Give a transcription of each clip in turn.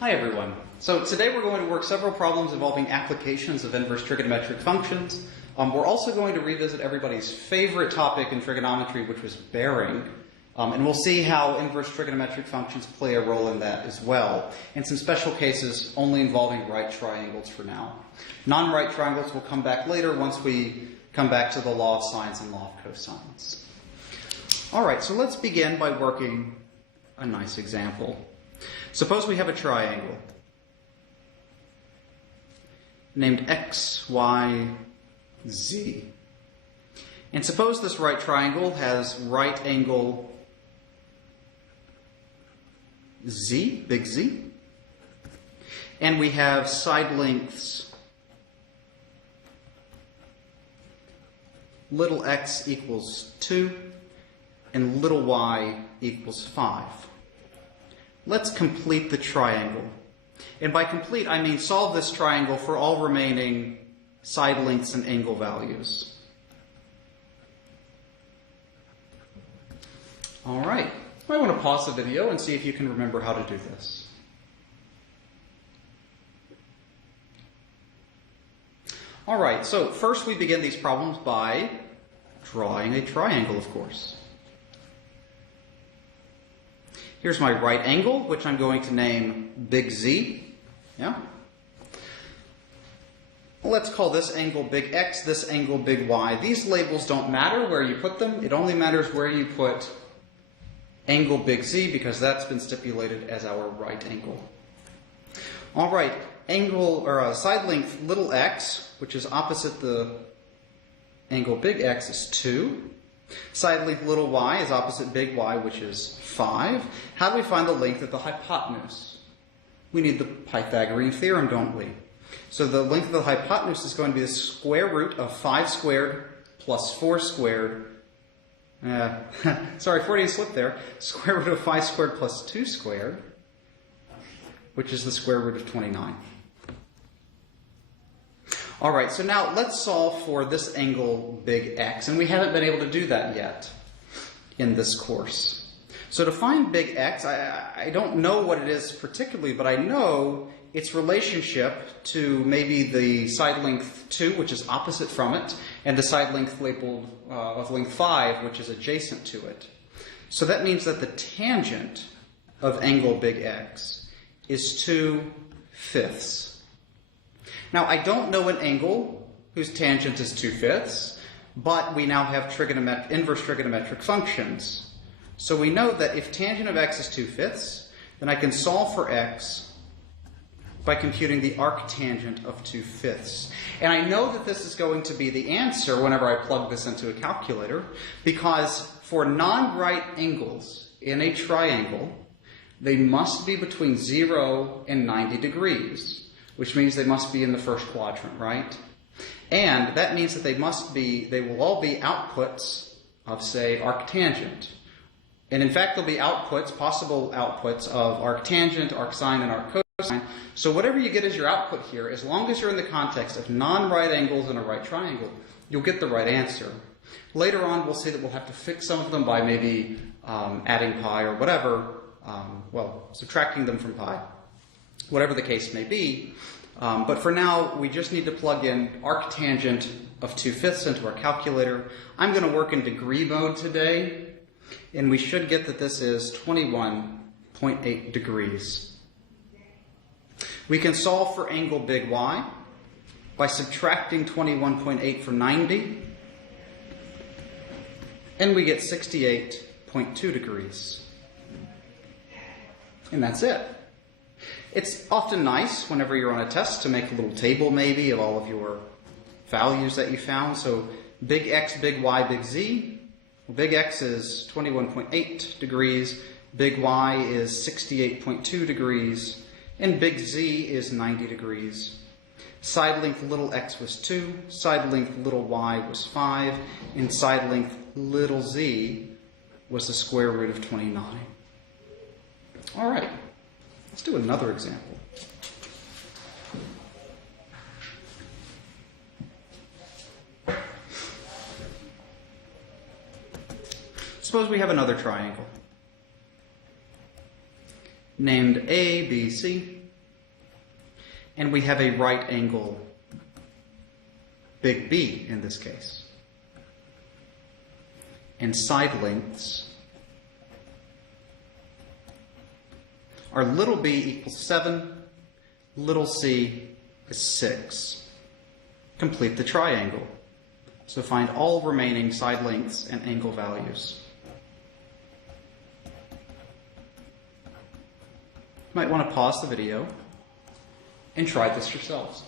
Hi everyone. So today we're going to work several problems involving applications of inverse trigonometric functions. We're also going to revisit everybody's favorite topic in trigonometry, which was bearing. And we'll see how inverse trigonometric functions play a role in that as well. And some special cases only involving right triangles for now. Non-right triangles will come back later once we come back to the law of sines and law of cosines. All right, so let's begin by working a nice example. Suppose we have a triangle named x, y, z. And suppose this right triangle has right angle z, big Z, and we have side lengths little x equals 2 and little y equals 5. Let's complete the triangle. And by complete, I mean solve this triangle for all remaining side lengths and angle values. All right. I want to pause the video and see if you can remember how to do this. All right, so first we begin these problems by drawing a triangle, of course. Here's my right angle, which I'm going to name big Z. Yeah? Let's call this angle big X, this angle big Y. These labels don't matter where you put them. It only matters where you put angle big Z, because that's been stipulated as our right angle. All right, angle or side length little x, which is opposite the angle big X, is 2. Side length little y is opposite big Y, which is 5. How do we find the length of the hypotenuse? We need the Pythagorean theorem, don't we? So the length of the hypotenuse is going to be the square root of 5 squared plus 4 squared. Sorry, 40 slipped there. Square root of 5 squared plus 2 squared, which is the square root of 29. All right, so now let's solve for this angle big X, and we haven't been able to do that yet in this course. So to find big X, I don't know what it is particularly, but I know its relationship to maybe the side length 2, which is opposite from it, and the side length labeled of length 5, which is adjacent to it. So that means that the tangent of angle big X is 2/5. Now, I don't know an angle whose tangent is 2/5, but we now have inverse trigonometric functions. So we know that if tangent of x is 2/5, then I can solve for x by computing the arctangent of 2/5. And I know that this is going to be the answer whenever I plug this into a calculator, because for non-right angles in a triangle, they must be between 0 and 90 degrees. Which means they must be in the first quadrant, right? And that means that they will all be outputs of, say, arctangent. And in fact, they'll be possible outputs of arctangent, arcsine, and arccosine. So whatever you get as your output here, as long as you're in the context of non-right angles in a right triangle, you'll get the right answer. Later on, we'll see that we'll have to fix some of them by maybe adding pi or whatever, subtracting them from pi. Whatever the case may be. But for now, we just need to plug in arctangent of 2/5 into our calculator. I'm going to work in degree mode today, and we should get that this is 21.8 degrees. We can solve for angle big Y by subtracting 21.8 from 90, and we get 68.2 degrees. And that's it. It's often nice, whenever you're on a test, to make a little table maybe of all of your values that you found. So big X, big Y, big Z. Well, big X is 21.8 degrees, big Y is 68.2 degrees, and big Z is 90 degrees. Side length little x was 2, side length little y was 5, and side length little z was the square root of 29. All right. Let's do another example. Suppose we have another triangle named A, B, C. and we have a right angle, big B in this case. And side lengths are little b equals 7, little c is 6. Complete the triangle. So find all remaining side lengths and angle values. You might want to pause the video and try this yourselves.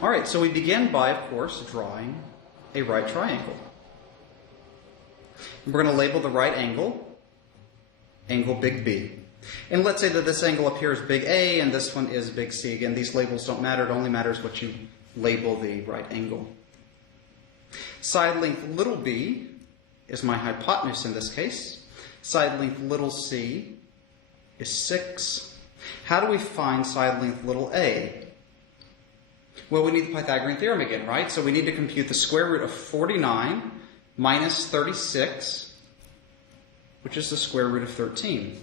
All right, so we begin by, of course, drawing a right triangle. And we're going to label the right angle, angle big B. And let's say that this angle up here is big A and this one is big C. Again, these labels don't matter. It only matters what you label the right angle. Side length little b is my hypotenuse in this case. Side length little c is 6. How do we find side length little a? Well, we need the Pythagorean Theorem again, right? So we need to compute the square root of 49 minus 36, which is the square root of 13.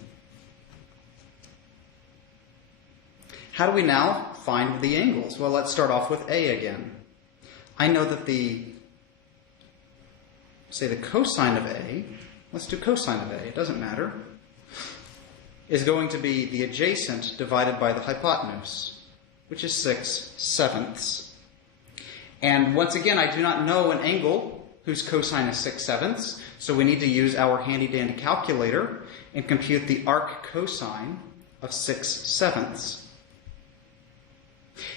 How do we now find the angles? Well, let's start off with A again. I know that the cosine of A, let's do cosine of A, it doesn't matter, is going to be the adjacent divided by the hypotenuse, which is 6/7. And once again, I do not know an angle whose cosine is 6/7, so we need to use our handy-dandy calculator and compute the arc cosine of 6/7.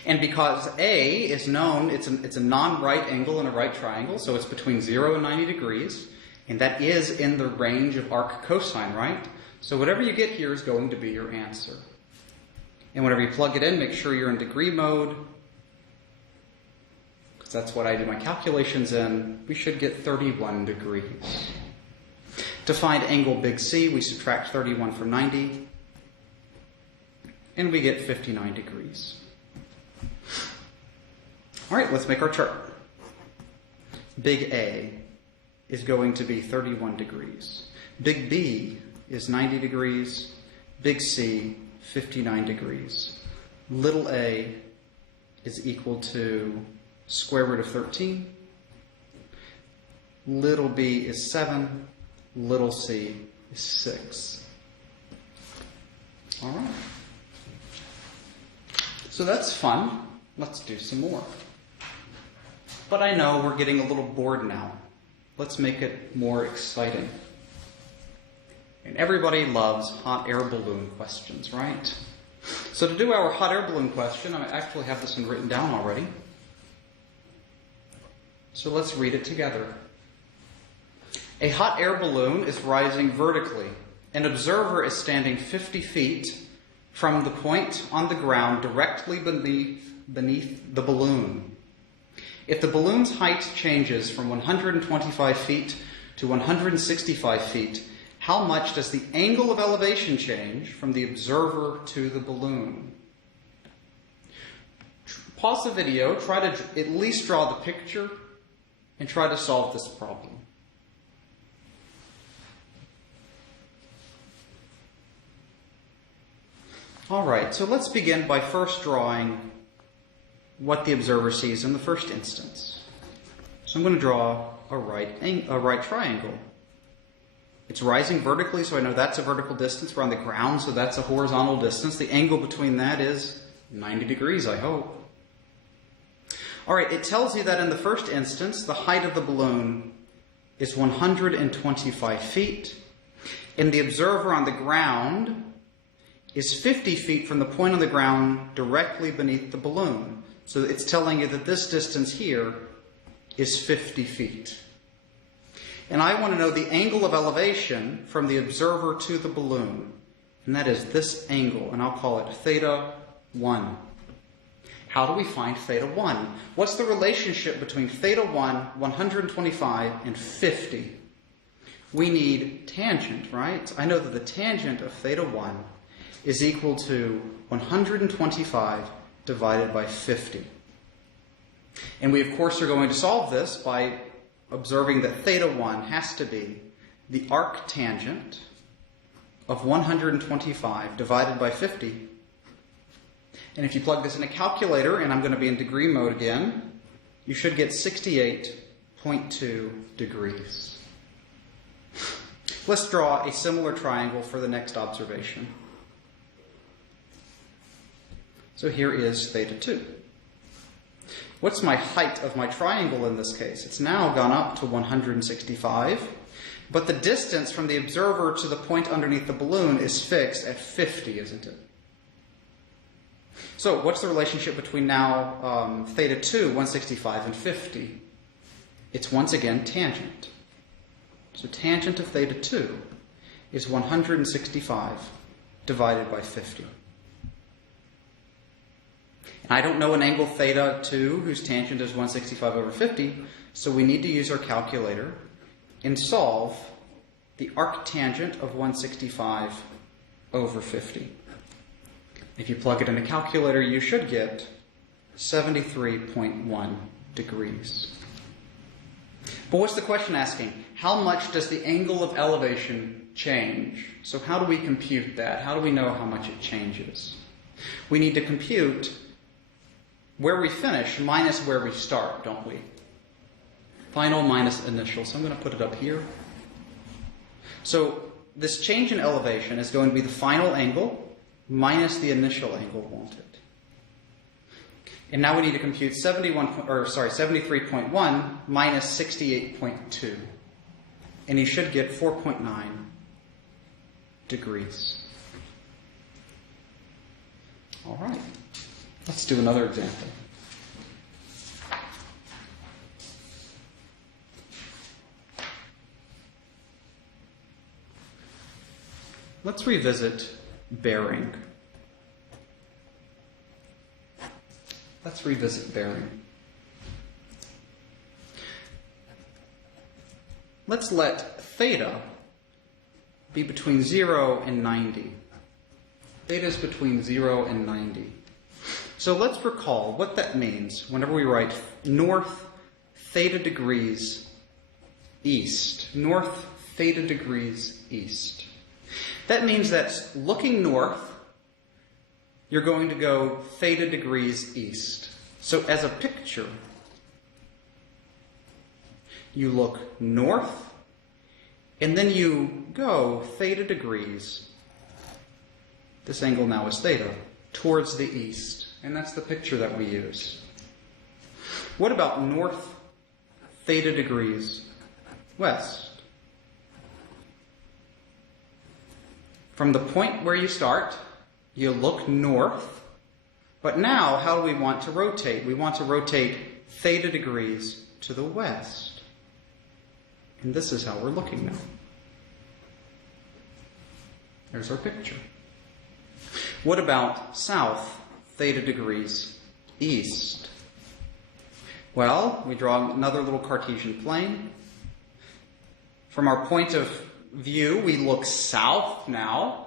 And because A is known, it's a non-right angle in a right triangle, so it's between 0 and 90 degrees, and that is in the range of arc cosine, right? So whatever you get here is going to be your answer. And whenever you plug it in, make sure you're in degree mode, because that's what I do my calculations in. We should get 31 degrees. To find angle big C, we subtract 31 from 90, and we get 59 degrees. All right, let's make our chart. Big A is going to be 31 degrees. Big B is 90 degrees. Big C, 59 degrees. Little a is equal to square root of 13. Little b is 7. Little c is 6. All right. So that's fun. Let's do some more. But I know we're getting a little bored now. Let's make it more exciting. And everybody loves hot air balloon questions, right? So to do our hot air balloon question, I actually have this one written down already. So let's read it together. A hot air balloon is rising vertically. An observer is standing 50 feet from the point on the ground directly beneath the balloon. If the balloon's height changes from 125 feet to 165 feet, how much does the angle of elevation change from the observer to the balloon? Pause the video, try to at least draw the picture, and try to solve this problem. All right, so let's begin by first drawing what the observer sees in the first instance. So I'm going to draw a right triangle. It's rising vertically, so I know that's a vertical distance. We're on the ground, so that's a horizontal distance. The angle between that is 90 degrees, I hope. All right, it tells you that in the first instance, the height of the balloon is 125 feet, and the observer on the ground is 50 feet from the point on the ground directly beneath the balloon. So it's telling you that this distance here is 50 feet. And I want to know the angle of elevation from the observer to the balloon. And that is this angle, and I'll call it theta 1. How do we find theta 1? What's the relationship between theta 1, 125, and 50? We need tangent, right? I know that the tangent of theta 1 is equal to 125 divided by 50. And we, of course, are going to solve this by observing that theta 1 has to be the arc tangent of 125 divided by 50. And if you plug this in a calculator, and I'm going to be in degree mode again, you should get 68.2 degrees. Let's draw a similar triangle for the next observation. So here is theta 2. What's my height of my triangle in this case? It's now gone up to 165, but the distance from the observer to the point underneath the balloon is fixed at 50, isn't it? So what's the relationship between now theta 2, 165, and 50? It's once again tangent. So tangent of theta 2 is 165 divided by 50. And I don't know an angle theta 2 whose tangent is 165 over 50, so we need to use our calculator and solve the arctangent of 165 over 50. If you plug it in a calculator, you should get 73.1 degrees. But what's the question asking? How much does the angle of elevation change? So how do we compute that? How do we know how much it changes? We need to compute where we finish minus where we start, don't we? Final minus initial. So I'm going to put it up here. So this change in elevation is going to be the final angle minus the initial angle wanted. And now we need to compute 73.1 minus 68.2. And you should get 4.9 degrees. All right. Let's do another example. Let's revisit bearing. Let's revisit bearing. Let's let theta be between 0 and 90. Theta is between 0 and 90. So let's recall what that means whenever we write north theta degrees east. North theta degrees east. That means that looking north, you're going to go theta degrees east. So as a picture, you look north, and then you go theta degrees. This angle now is theta, towards the east. And that's the picture that we use. What about north theta degrees west? From the point where you start, you look north. But now, how do we want to rotate? We want to rotate theta degrees to the west. And this is how we're looking now. There's our picture. What about south theta degrees east? Well, we draw another little Cartesian plane. From our point of view, we look south now.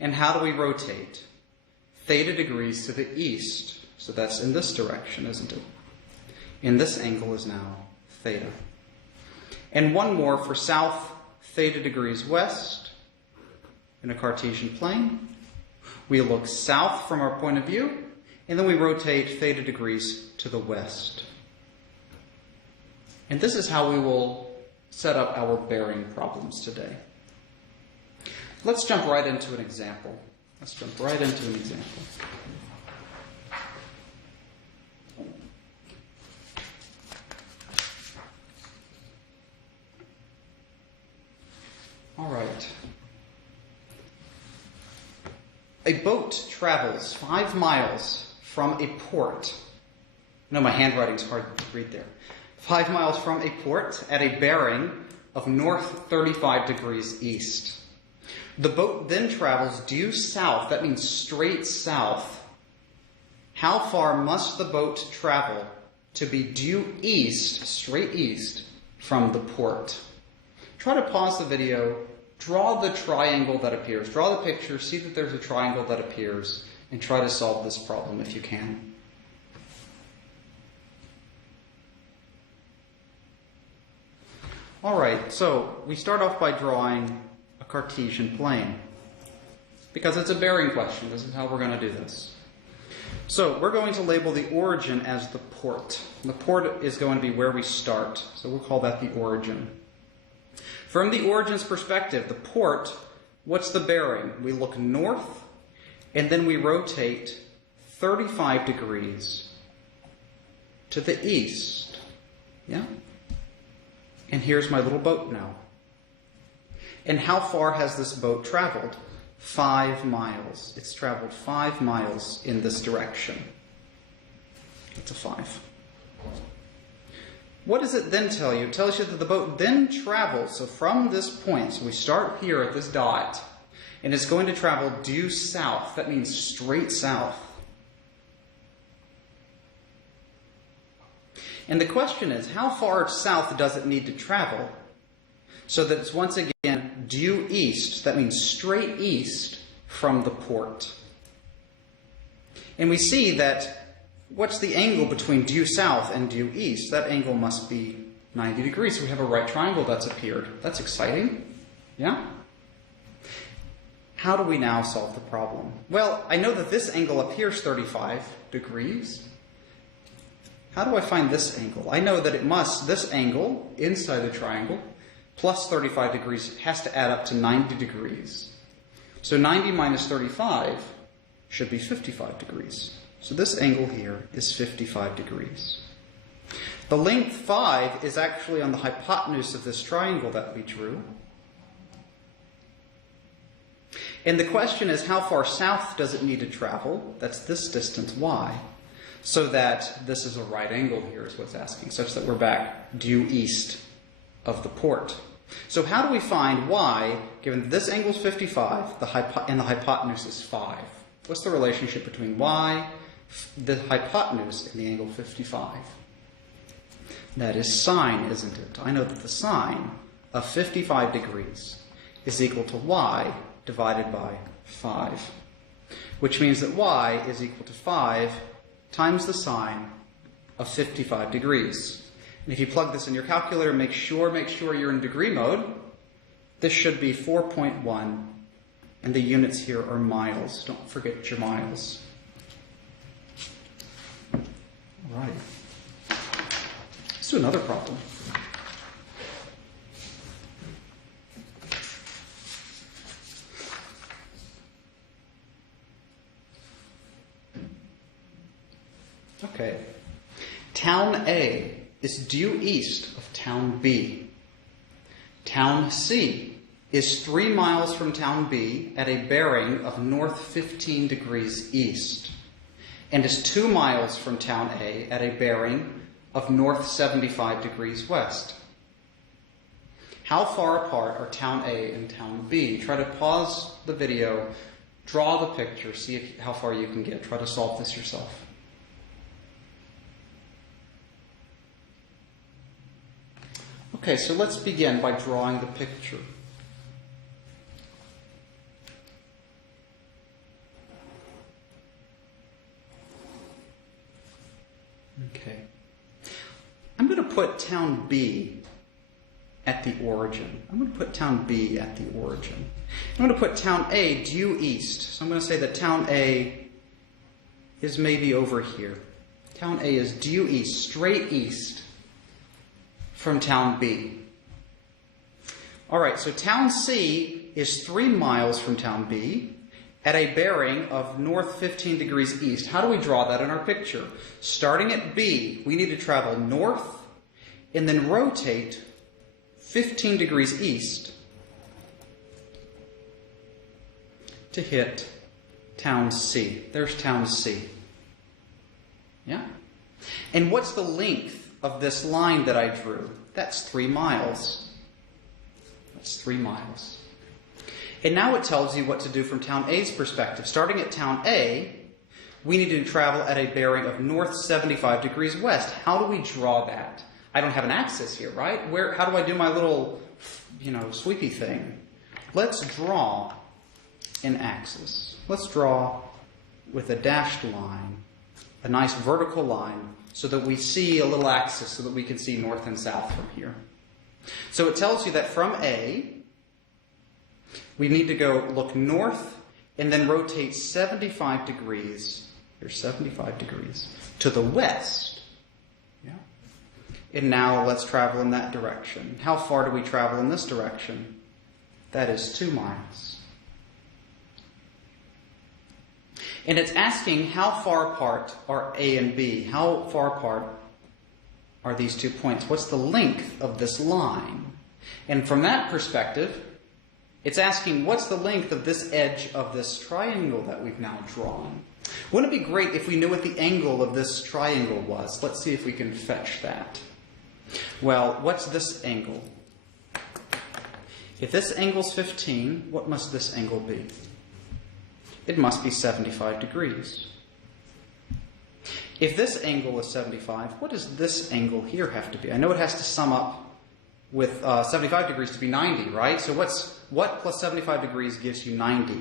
And how do we rotate? Theta degrees to the east. So that's in this direction, isn't it? And this angle is now theta. And one more for south theta degrees west in a Cartesian plane. We look south from our point of view, and then we rotate theta degrees to the west. And this is how we will set up our bearing problems today. Let's jump right into an example. All right. A boat travels 5 miles from a port. No, my handwriting's hard to read there. 5 miles from a port at a bearing of north 35 degrees east. The boat then travels due south, that means straight south. How far must the boat travel to be due east, straight east, from the port? Try to pause the video, draw the triangle that appears, draw the picture, see that there's a triangle that appears, and try to solve this problem if you can. All right, so we start off by drawing a Cartesian plane. because it's a bearing question. This is how we're going to do this. So we're going to label the origin as the port. The port is going to be where we start, so we'll call that the origin. From the origin's perspective, the port, what's the bearing? We look north, and then we rotate 35 degrees to the east. Yeah? And here's my little boat now. And how far has this boat traveled? 5 miles. It's traveled 5 miles in this direction. It's a 5. What does it then tell you? It tells you that the boat then travels. So from this point, so we start here at this dot, and it's going to travel due south. That means straight south. And the question is, how far south does it need to travel so that it's once again due east? That means straight east from the port. And we see that what's the angle between due south and due east? That angle must be 90 degrees. So we have a right triangle that's appeared. That's exciting. Yeah? How do we now solve the problem? Well, I know that this angle up here is 35 degrees. How do I find this angle? I know that it must, this angle inside the triangle, plus 35 degrees has to add up to 90 degrees. So 90 minus 35 should be 55 degrees. So this angle here is 55 degrees. The length 5 is actually on the hypotenuse of this triangle that we drew. And the question is, how far south does it need to travel? That's this distance, y. So that this is a right angle here is what's asking, such that we're back due east of the port. So how do we find y, given this angle is 55 and the hypotenuse is 5? What's the relationship between y, the hypotenuse, and the angle 55? That is sine, isn't it? I know that the sine of 55 degrees is equal to y divided by 5, which means that y is equal to 5 times the sine of 55 degrees. And if you plug this in your calculator, make sure you're in degree mode. This should be 4.1, and the units here are miles. Don't forget your miles. All right. Let's do another problem. Okay. Town A is due east of town B. Town C is 3 miles from town B at a bearing of north 15 degrees east, and is 2 miles from town A at a bearing of north 75 degrees west. How far apart are town A and town B? Try to pause the video, draw the picture, see how far you can get. Try to solve this yourself. Okay, so let's begin by drawing the picture. Okay. I'm going to put town B at the origin. I'm going to put town B at the origin. I'm going to put town A due east. So I'm going to say that town A is maybe over here. Town A is due east, straight east from town B. All right, so town C is 3 miles from town B at a bearing of north 15 degrees east. How do we draw that in our picture? Starting at B, we need to travel north and then rotate 15 degrees east to hit town C. There's town C. Yeah? And what's the length of this line that I drew? That's 3 miles. That's 3 miles. And now it tells you what to do from town A's perspective. Starting at town A, we need to travel at a bearing of north 75 degrees west. How do we draw that? I don't have an axis here, right? How do I do my little, sweepy thing? Let's draw an axis. Let's draw with a dashed line, a nice vertical line, so that we see a little axis so that we can see north and south from here. So it tells you that from A, we need to go look north and then rotate 75 degrees, here's 75 degrees, to the west. Yeah. And now let's travel in that direction. How far do we travel in this direction? That is 2 miles. And it's asking how far apart are A and B? How far apart are these 2 points? What's the length of this line? And from that perspective, it's asking what's the length of this edge of this triangle that we've now drawn? Wouldn't it be great if we knew what the angle of this triangle was? Let's see if we can fetch that. Well, what's this angle? If this angle's 15, what must this angle be? It must be 75 degrees. If this angle is 75, what does this angle here have to be? I know it has to sum up with 75 degrees to be 90, right? So what plus 75 degrees gives you 90?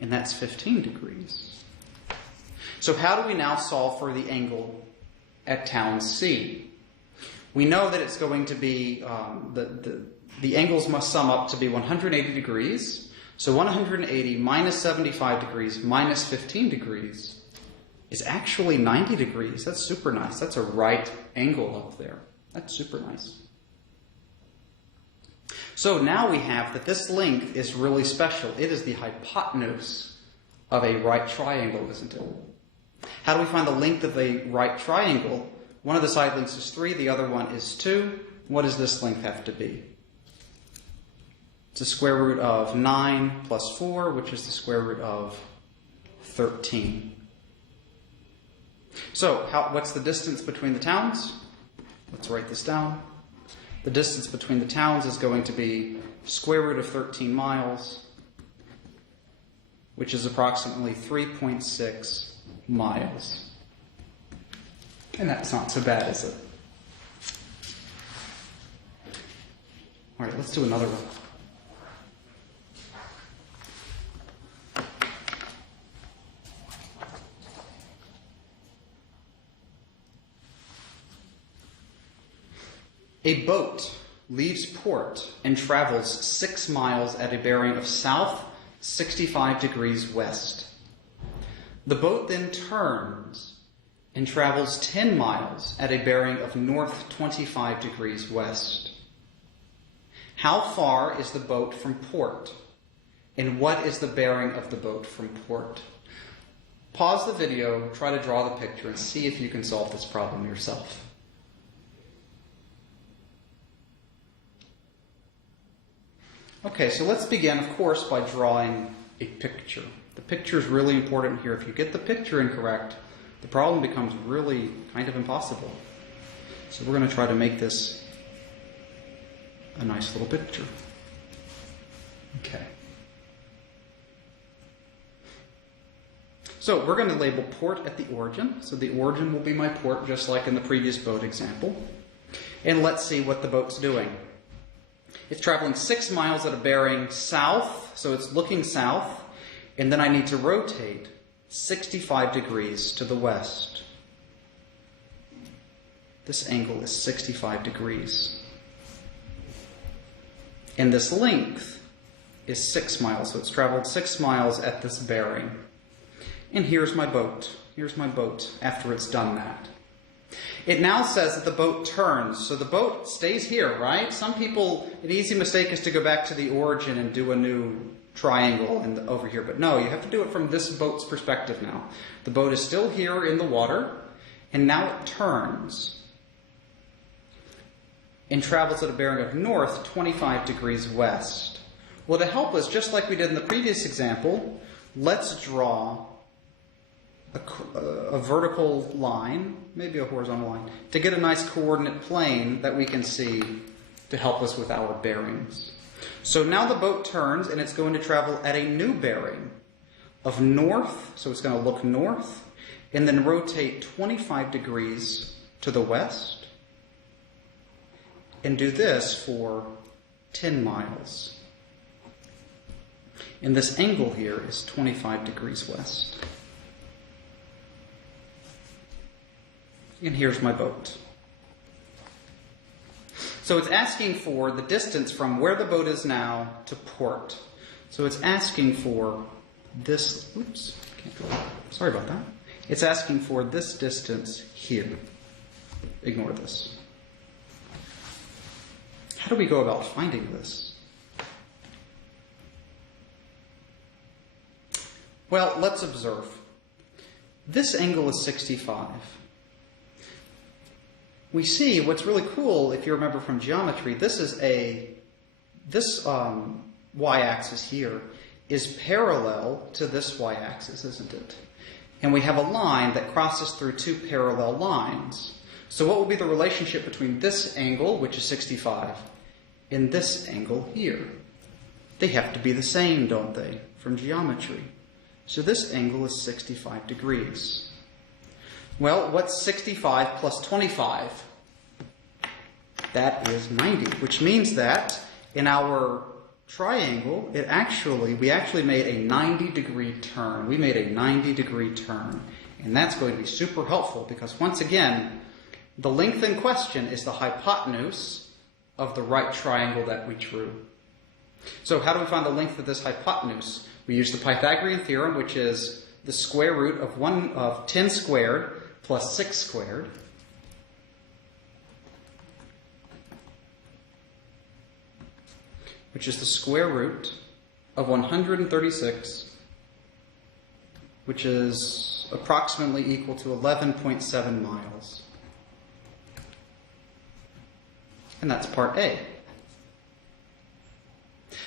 And that's 15 degrees. So how do we now solve for the angle at town C? We know that it's going to be, the angles must sum up to be 180 degrees. So 180 minus 75 degrees minus 15 degrees is actually 90 degrees. That's super nice. That's a right angle up there. That's super nice. So now we have that this length is really special. It is the hypotenuse of a right triangle, isn't it? How do we find the length of a right triangle? One of the side lengths is 3, the other one is 2. What does this length have to be? It's the square root of 9 plus 4, which is the square root of 13. So, what's the distance between the towns? Let's write this down. The distance between the towns is going to be square root of 13 miles, which is approximately 3.6 miles. And that's not so bad, is it? All right, let's do another one. A boat leaves port and travels 6 miles at a bearing of south 65 degrees west. The boat then turns and travels 10 miles at a bearing of north 25 degrees west. How far is the boat from port? And what is the bearing of the boat from port? Pause the video, try to draw the picture, and see if you can solve this problem yourself. Okay, so let's begin, of course, by drawing a picture. The picture is really important here. If you get the picture incorrect, the problem becomes really kind of impossible. So we're going to try to make this a nice little picture. Okay. So we're going to label port at the origin. So the origin will be my port, just like in the previous boat example. And let's see what the boat's doing. It's traveling 6 miles at a bearing south, so it's looking south, and then I need to rotate 65 degrees to the west. This angle is 65 degrees. And this length is 6 miles, so it's traveled 6 miles at this bearing. And here's my boat. Here's my boat after it's done that. It now says that the boat turns, so the boat stays here, right? Some people, an easy mistake is to go back to the origin and do a new triangle over here. But no, you have to do it from this boat's perspective now. The boat is still here in the water, and now it turns and travels at a bearing of north 25 degrees west. Well, to help us, just like we did in the previous example, let's draw a vertical line, maybe a horizontal line, to get a nice coordinate plane that we can see to help us with our bearings. So now the boat turns and it's going to travel at a new bearing of north, so it's going to look north, and then rotate 25 degrees to the west, and do this for 10 miles. And this angle here is 25 degrees west. And here's my boat. So it's asking for the distance from where the boat is now to port. So it's asking for this, oops, can't go, sorry about that. It's asking for this distance here. Ignore this. How do we go about finding this? Well, let's observe. This angle is 65. We see what's really cool, if you remember from geometry, this y-axis here is parallel to this y-axis, isn't it? And we have a line that crosses through two parallel lines. So what will be the relationship between this angle, which is 65, and this angle here? They have to be the same, don't they, from geometry? So this angle is 65 degrees. Well, what's 65 plus 25? That is 90, which means that in our triangle, we actually made a 90-degree turn. We made a 90-degree turn. And that's going to be super helpful because, once again, the length in question is the hypotenuse of the right triangle that we drew. So how do we find the length of this hypotenuse? We use the Pythagorean Theorem, which is the square root of 10 squared plus 6 squared. Which is the square root of 136, which is approximately equal to 11.7 miles. And that's part A.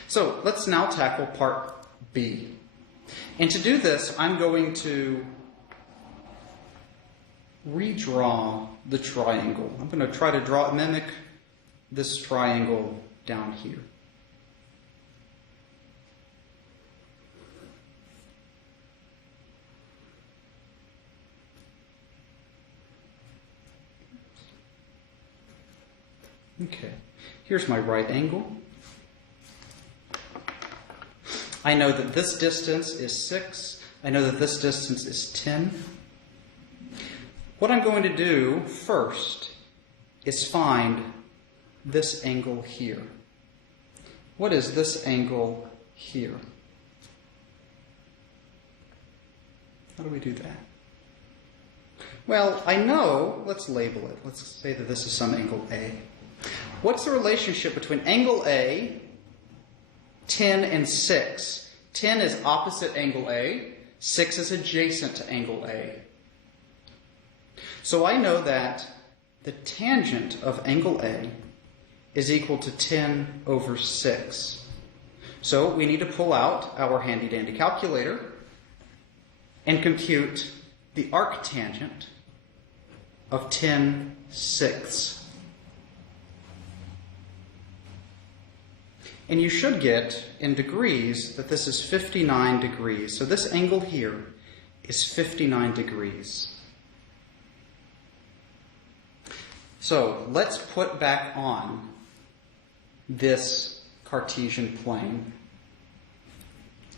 So let's now tackle part B. And to do this, I'm going to redraw the triangle. I'm going to try to mimic this triangle down here. Okay, here's my right angle. I know that this distance is 6. I know that this distance is 10. What I'm going to do first is find this angle here. What is this angle here? How do we do that? Well, I know, let's label it. Let's say that this is some angle A. What's the relationship between angle A, 10, and 6? 10 is opposite angle A. 6 is adjacent to angle A. So I know that the tangent of angle A is equal to 10 over 6. So we need to pull out our handy-dandy calculator and compute the arctangent of 10/6. And you should get, in degrees, that this is 59 degrees. So this angle here is 59 degrees. So let's put back on this Cartesian plane.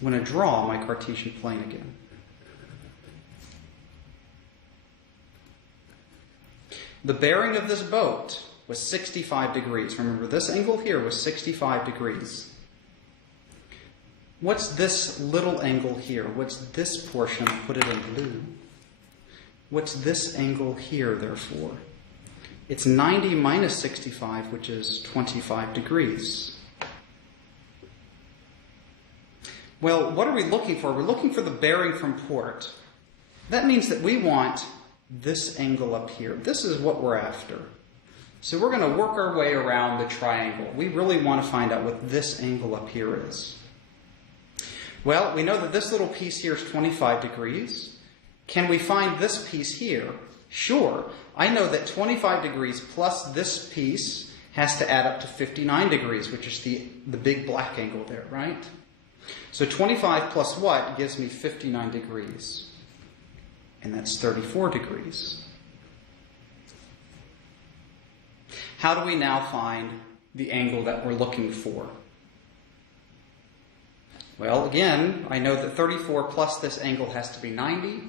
I'm going to draw my Cartesian plane again. The bearing of this boat was 65 degrees. Remember, this angle here was 65 degrees. What's this little angle here? What's this portion? I'll put it in blue. What's this angle here, therefore? It's 90 minus 65, which is 25 degrees. Well, what are we looking for? We're looking for the bearing from port. That means that we want this angle up here. This is what we're after. So we're going to work our way around the triangle. We really want to find out what this angle up here is. Well, we know that this little piece here is 25 degrees. Can we find this piece here? Sure. I know that 25 degrees plus this piece has to add up to 59 degrees, which is the big black angle there, right? So 25 plus what gives me 59 degrees? And that's 34 degrees. How do we now find the angle that we're looking for? Well, again, I know that 34 plus this angle has to be 90.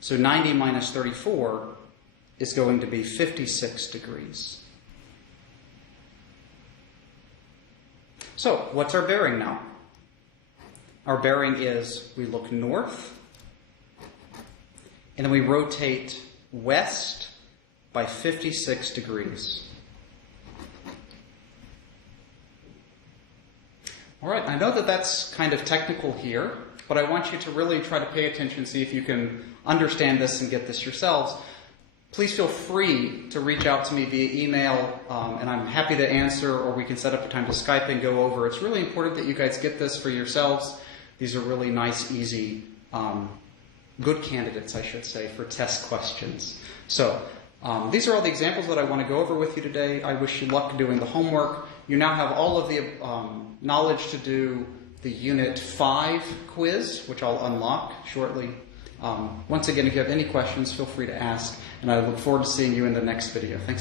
So 90 minus 34 is going to be 56 degrees. So, what's our bearing now? our bearing is we look north, and then we rotate west by 56 degrees. All right, I know that that's kind of technical here, but I want you to really try to pay attention, see if you can understand this and get this yourselves. Please feel free to reach out to me via email, and I'm happy to answer, or we can set up a time to Skype and go over. It's really important that you guys get this for yourselves. These are really nice, easy, good candidates, I should say, for test questions. So these are all the examples that I want to go over with you today. I wish you luck doing the homework. You now have all of the knowledge to do the Unit 5 quiz, which I'll unlock shortly. Once again, if you have any questions, feel free to ask, and I look forward to seeing you in the next video. Thanks.